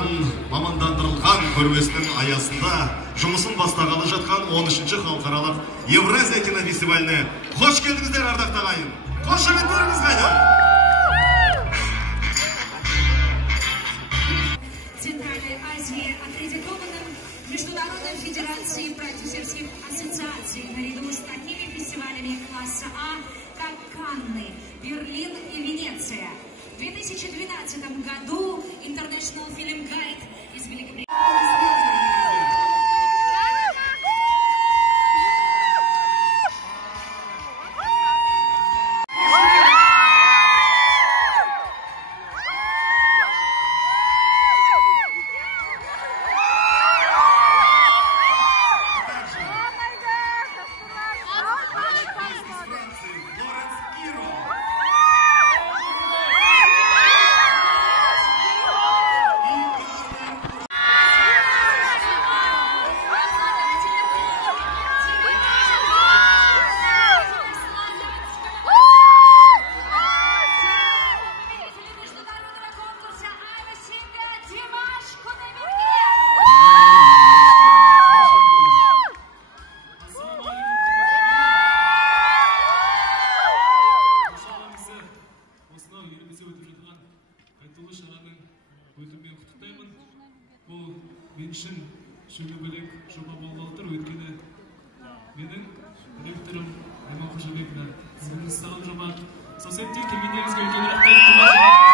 аталған мамандандырылған көрмесінің аясында жұмысын бастағалы жатқан 13-ші халықаралық Евразия кинофестиваліне қош келдіңіздер, ардақты ағайын. Қошеметтеріңіз қайда? Центральной Азии аккредитованным Международной Федерацией продюсерских ассоциаций наряду с такими фестивалями класса А, как Канны, Берлин и Венеция. В 2012 году International Film Guide из Великобритании. Мен үшін шөне бөлек жоба болғалдыр, өйткені менің ректорым Айман Қожабекова сіздің ұстаған жоба. Сол себептен келгендеріңізге үлкен рахмет.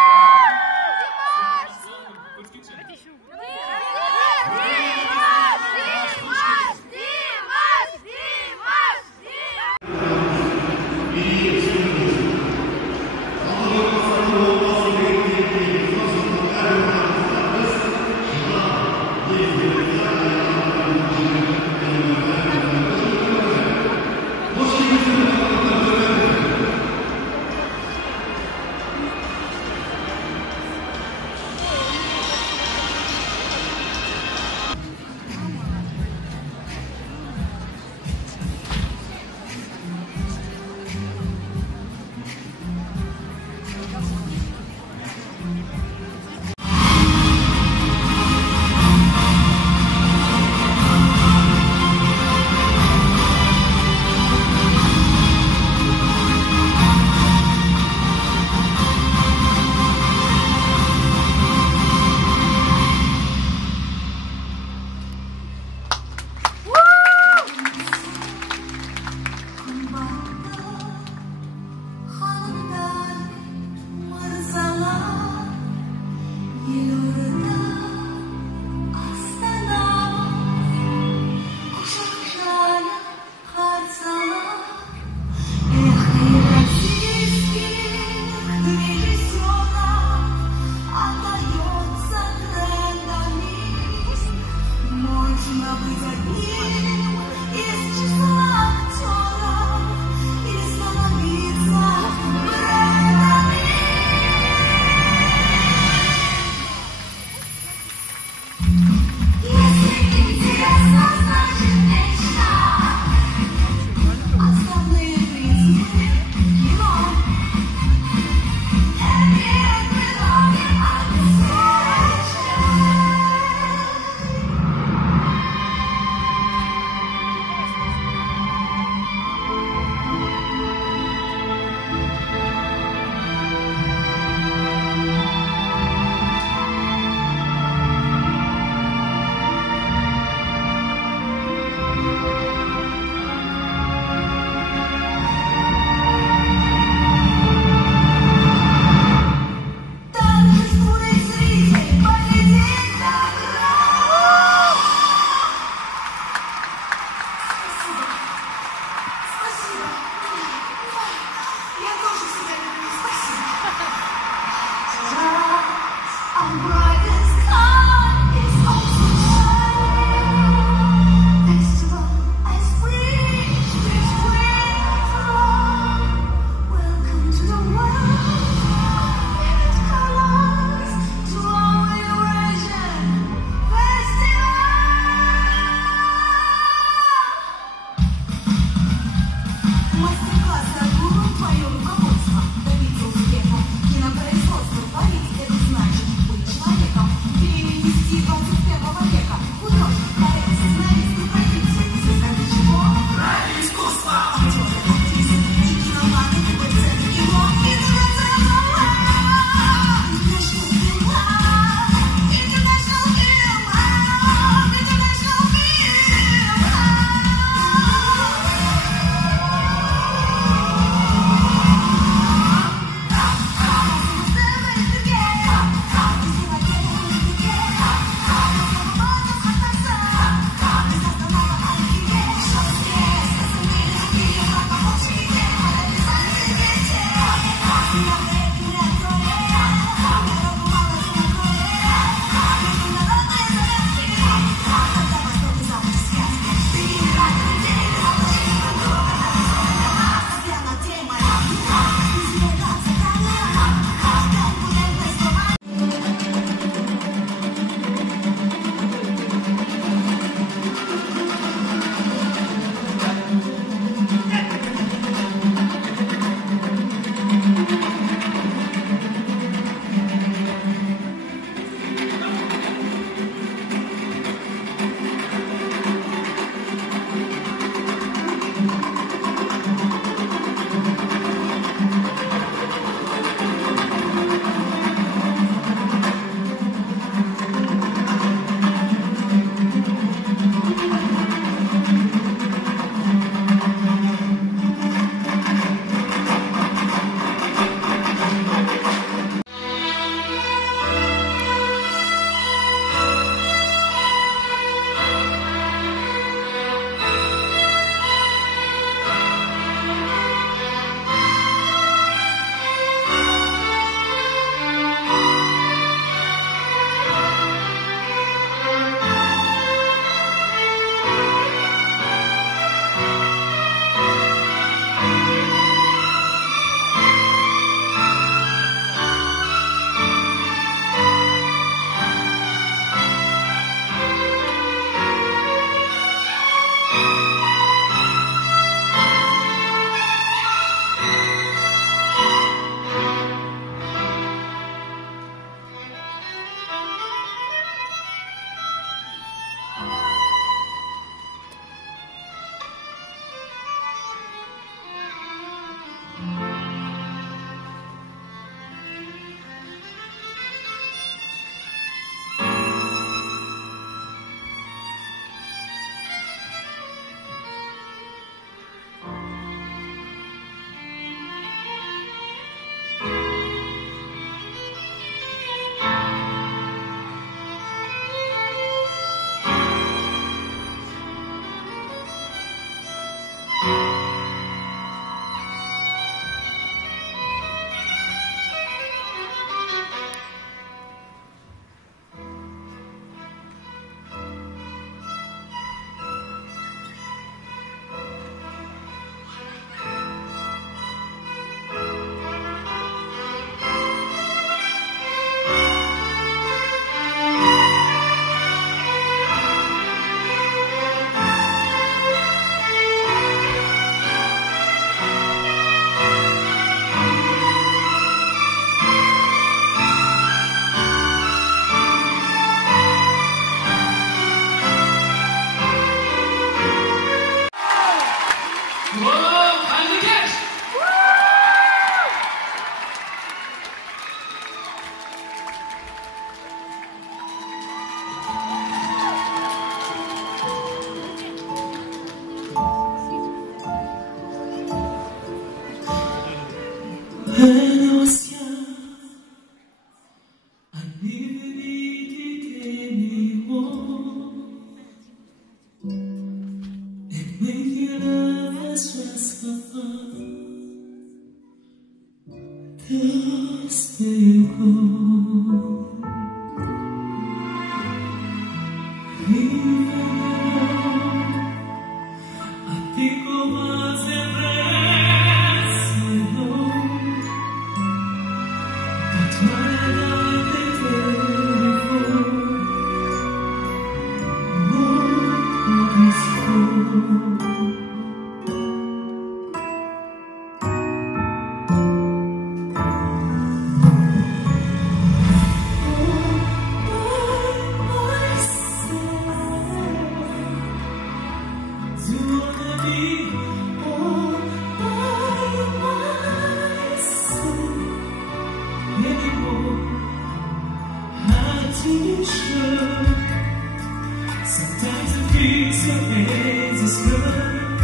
Sometimes it feels like endless love,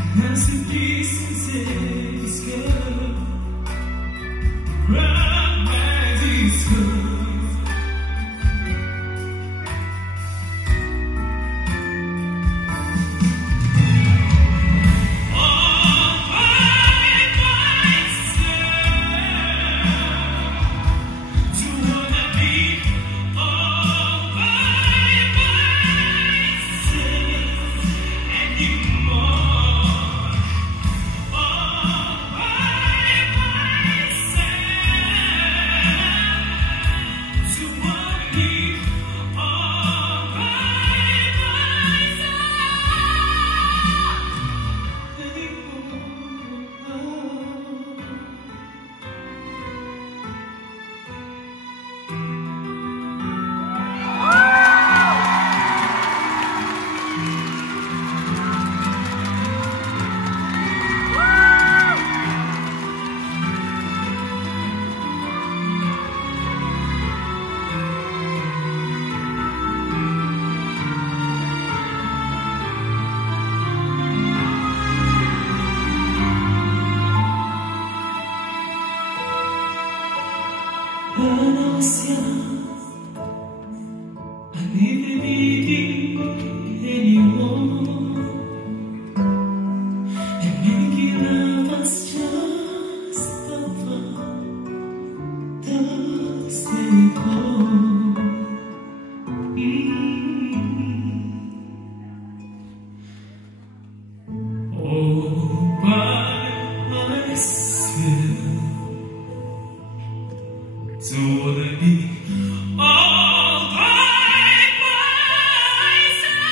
and as the pieces in the sky, round my discover. I never needed anymore, and making love was just the fun, the stay home. All by myself. Don't wanna be all by myself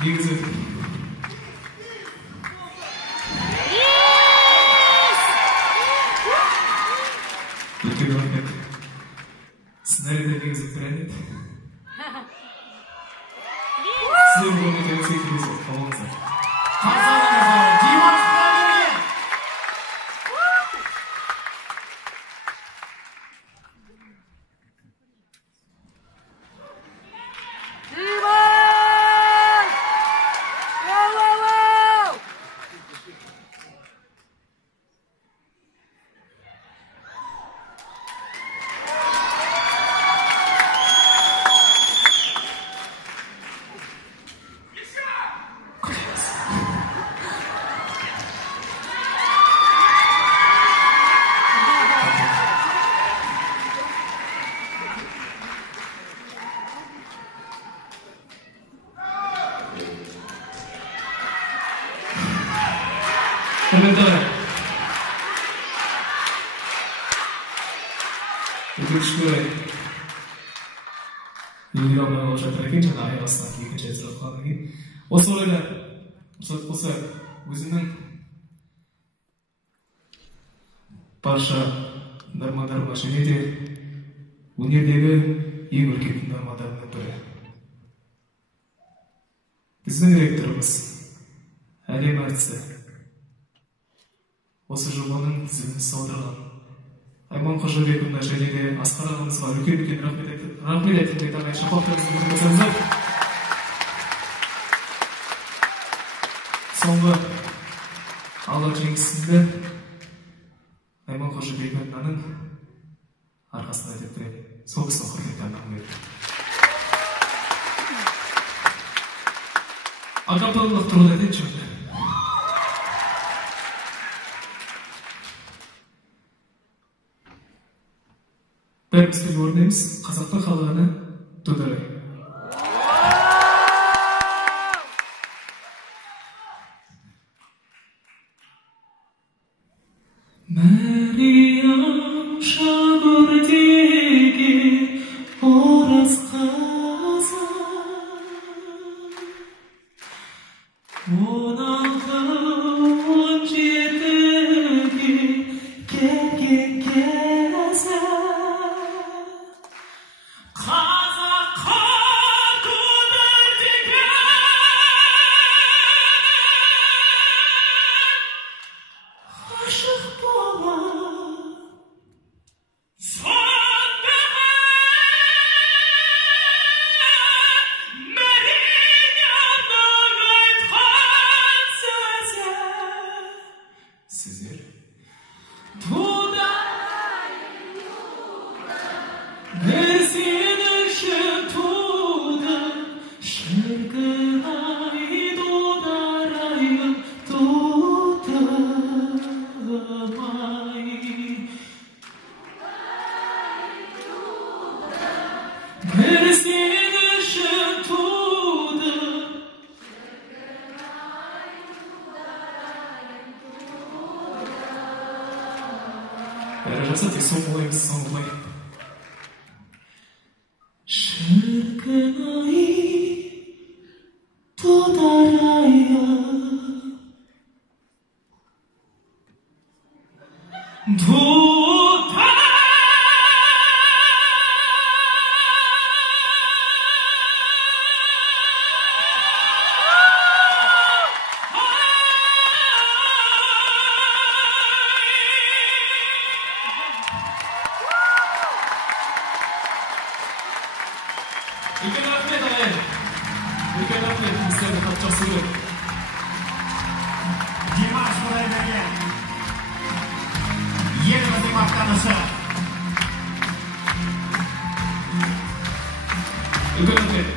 негізі үлкен рахмет. Сценарийді негізі пірән еді. Сіздер бұл өте секірміз болып қалыңыздар. Қазағыңыздар, Димаш Құдайберген! Комментарий. Өкінішке елдер алып жатыр екен, жаңа аяғасынан екінші әзір қалғаннан кейін. Осы орайда осы өзімнің барша тыңдармандарыма және де өнердегі ең үлкен тыңдармандарымның бірі. Біздің ректорымыз, әлем әртісі, осы жобаның тізімін салдырған Айман Қожабекұлына және де Асқар ағамызға үлкен рахмет айтып тағайын шапақтарыңызды беріп қойсаңыздар. Соңғы алған жеңісімді Айман Қожабекұлының арқасында деп білемін. Сол кісінің құрметті рахмет. Акапеллалық тұрғыда айтайыншы онда. Бәріміз бірге орындаймыз. Қазақтың халық әні Дударай. Мәриям шагөрдегі ораз қаза, он жетіге келген кезі, қазаққа көдірдеген ғашық болар сондағы Мәриямның айтқан сөзі. Сіздер бір сен үшін туды, шіркін-ай, дударайым, тудым-ай. Бір сен үшін туды, бәрі жаза тек соң болаймыз, соң болай. Шіркін-ай, дударайым, үлкен рахмет ағайын. Үлкен рахмет, сіздерді қатты жақсы көрем. Димаш Құдайберген, еліміздің мақтанышы. Үлкен рахмет.